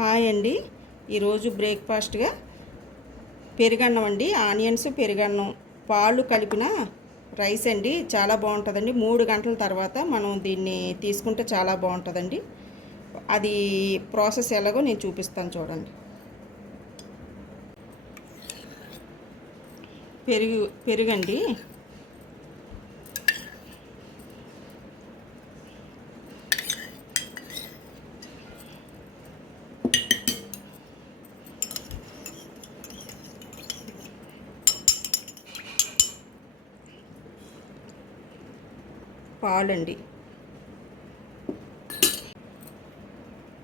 Hi అండి. ఈరోజు బ్రేక్ఫాస్ట్గా పెరుగన్నం అండి. ఆనియన్స్, పెరుగన్నం, పాలు కలిపిన రైస్ అండి. చాలా బాగుంటుందండి. 3 గంటల తర్వాత మనం దీన్ని తీసుకుంటే చాలా బాగుంటుందండి. అది ప్రాసెస్ ఎలాగో నేను చూపిస్తాను చూడండి. పెరుగండి. పాలండి.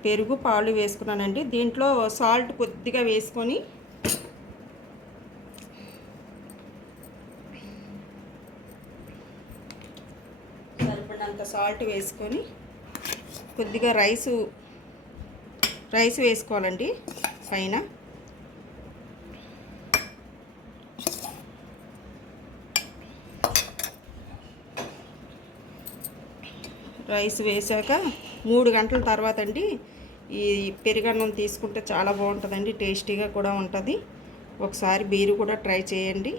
పెరుగు, పాలు వేసుకున్నానండి. దీంట్లో సాల్ట్ కొద్దిగా వేసుకొని సరిపడినంత సాల్ట్ వేసుకొని కొద్దిగా రైస్ వేసుకోవాలండి పైన. రైస్ వేసాక 3 గంటల తర్వాత అండి ఈ పెరుగన్నం తీసుకుంటే చాలా బాగుంటుందండి. టేస్టీగా కూడా ఉంటుంది. ఒకసారి మీరు కూడా ట్రై చేయండి.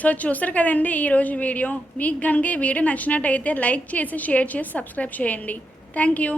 సో చూస్తారు కదండి ఈరోజు వీడియో. మీకు కనుక ఈ వీడియో నచ్చినట్టయితే లైక్ చేసి, షేర్ చేసి, సబ్స్క్రైబ్ చేయండి. Thank you.